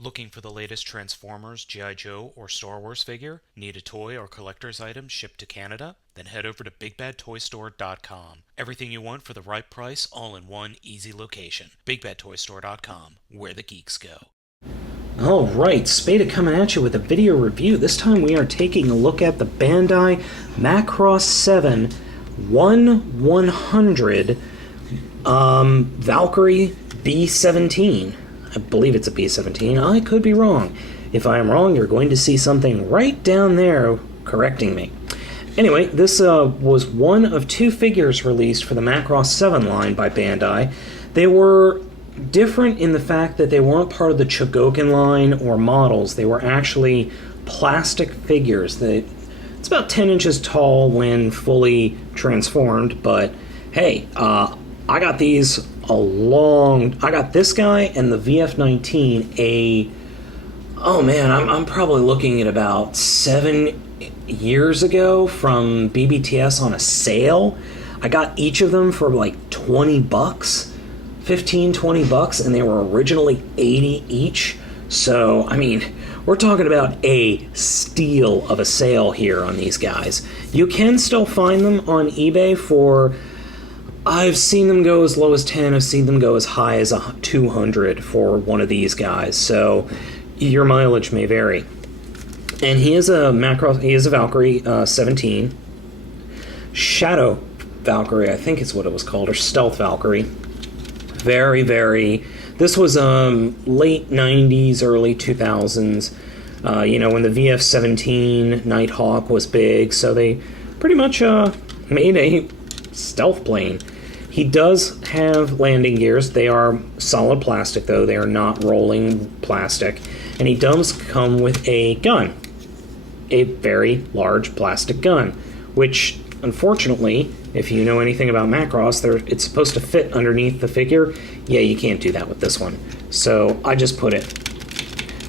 Looking for the latest Transformers, G.I. Joe, or Star Wars figure? Need a toy or collector's item shipped to Canada? Then head over to BigBadToyStore.com. Everything you want for the right price, all in one easy location. BigBadToyStore.com, where the geeks go. Alright, Spada coming at you with a video review. This time we are taking a look at the Bandai Macross 7 1/100 Valkyrie B-17. I believe it's a B-17. I could be wrong. If I am wrong, you're going to see something right down there correcting me. Anyway, this was one of two figures released for the Macross 7 line by Bandai. They were different in the fact that they weren't part of the Chogokin line or models. They were actually plastic figures. It's about 10 inches tall when fully transformed, but hey, I got these I got this guy and the VF-17 I'm probably looking at about 7 years ago from BBTS on a sale. I got each of them for like 20 bucks, 15, 20 bucks, and they were originally 80 each. So, I mean, we're talking about a steal of a sale here on these guys. You can still find them on eBay for, I've seen them go as low as 10, I've seen them go as high as 200 for one of these guys, so your mileage may vary. And he is a Macross, he is a Valkyrie 17. Shadow Valkyrie, I think is what it was called, or Stealth Valkyrie. Very, very, this was late 90s, early 2000s, when the VF-17 Nighthawk was big, so they pretty much made a stealth plane. He does have landing gears. They are solid plastic, though. They are not rolling plastic. And he does come with a gun. A very large plastic gun, which, unfortunately, if you know anything about Macross, it's supposed to fit underneath the figure. Yeah, you can't do that with this one. So I just put it.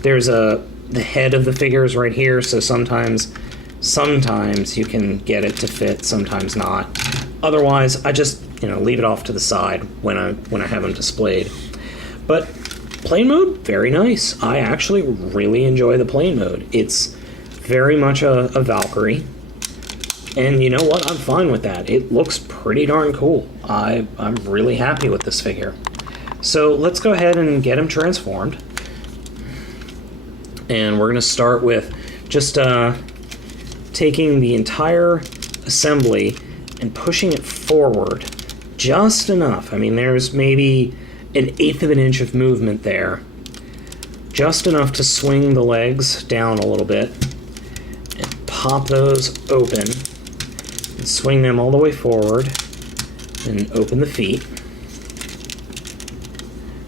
There's the head of the figure is right here, so sometimes you can get it to fit, sometimes not. Otherwise, I just leave it off to the side when I have them displayed. But plane mode, very nice. I actually really enjoy the plane mode. It's very much a Valkyrie, and you know what? I'm fine with that. It looks pretty darn cool. I'm really happy with this figure. So let's go ahead and get him transformed, and we're going to start with just taking the entire assembly and pushing it forward just enough. I mean, there's maybe 1/8 of an inch of movement there. Just enough to swing the legs down a little bit and pop those open and swing them all the way forward and open the feet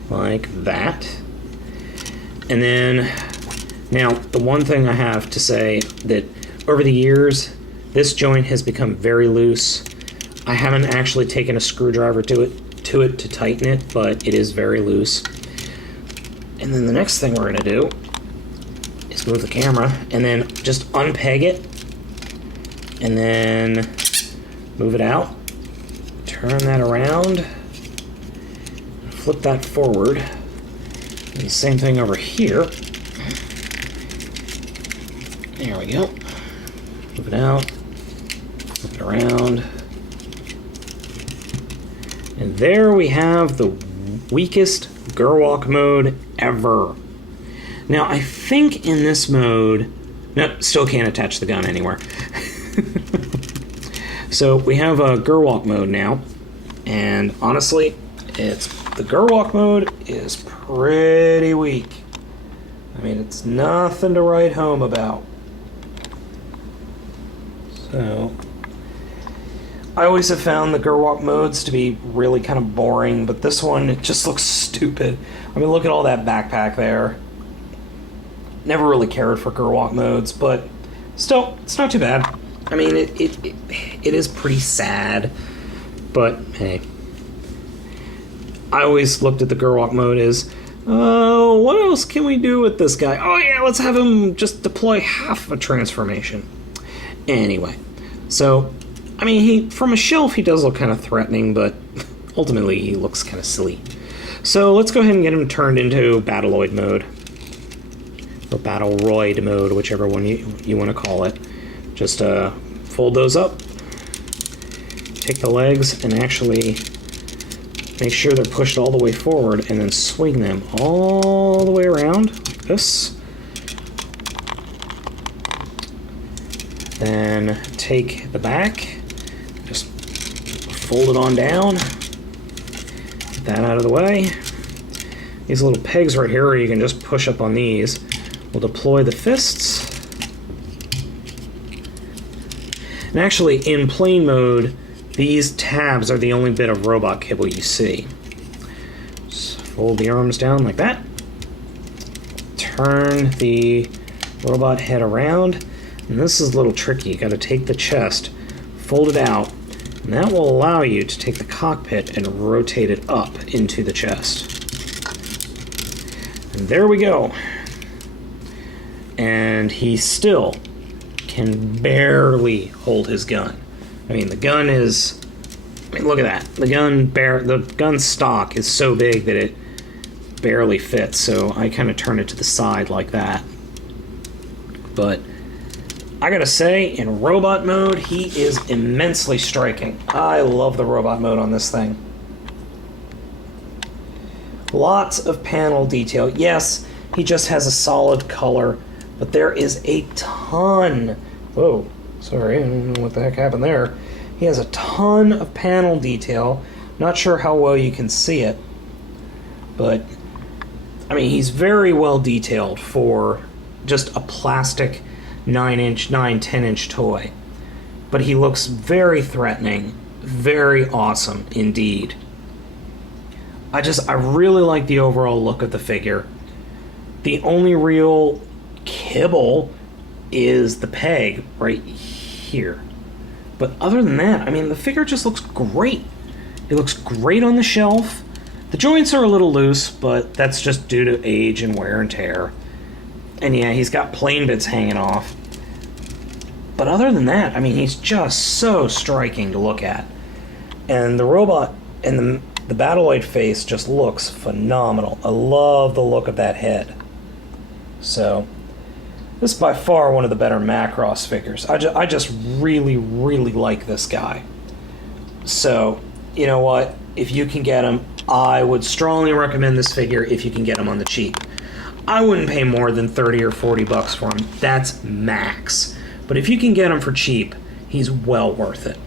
like that. And then, now the one thing I have to say that over the years, this joint has become very loose. I haven't actually taken a screwdriver to it to tighten it, but it is very loose. And then the next thing we're going to do is move the camera and then just unpeg it and then move it out, turn that around, flip that forward, and the same thing over here. There we go. Move it out, flip it around, and there we have the weakest Gerwalk mode ever. Now, I think in this mode, no, still can't attach the gun anywhere. So we have a Gerwalk mode now, and honestly, the Gerwalk mode is pretty weak. I mean, it's nothing to write home about. So, I always have found the Gerwalk modes to be really kind of boring, but this one, it just looks stupid. I mean, look at all that backpack there. Never really cared for Gerwalk modes, but still, it's not too bad. I mean, it is pretty sad, but hey. I always looked at the Gerwalk mode as, what else can we do with this guy? Oh yeah, let's have him just deploy half a transformation. Anyway, so, I mean, from a shelf he does look kind of threatening, but ultimately he looks kind of silly. So let's go ahead and get him turned into Battloid mode. or Battleroid mode, whichever one you want to call it. Just fold those up, take the legs, and actually make sure they're pushed all the way forward, and then swing them all the way around like this. Then take the back, just fold it on down, get that out of the way. These little pegs right here, you can just push up on these. We'll deploy the fists. And actually, in plane mode, these tabs are the only bit of robot kibble you see. Just fold the arms down like that. Turn the robot head around. And this is a little tricky. You got to take the chest, fold it out, and that will allow you to take the cockpit and rotate it up into the chest. And there we go. And he still can barely hold his gun. I mean, the gun is... I mean, look at that. The gun stock is so big that it barely fits, so I kind of turn it to the side like that. But I gotta say, in robot mode, he is immensely striking. I love the robot mode on this thing. Lots of panel detail. Yes, he just has a solid color, but there is a ton... Whoa, sorry, I don't know what the heck happened there. He has a ton of panel detail. Not sure how well you can see it, but I mean, he's very well detailed for just a plastic 10-inch toy. But he looks very threatening, very awesome indeed. I really like the overall look of the figure. The only real kibble is the peg right here. But other than that, I mean, the figure just looks great. It looks great on the shelf. The joints are a little loose, but that's just due to age and wear and tear. And yeah, he's got plane bits hanging off. But other than that, I mean, he's just so striking to look at. And the robot and the Battleoid face just looks phenomenal. I love the look of that head. So, this is by far one of the better Macross figures. I just really, really like this guy. So, you know what? If you can get him, I would strongly recommend this figure if you can get him on the cheap. I wouldn't pay more than 30 or 40 bucks for him. That's max. But if you can get him for cheap, he's well worth it.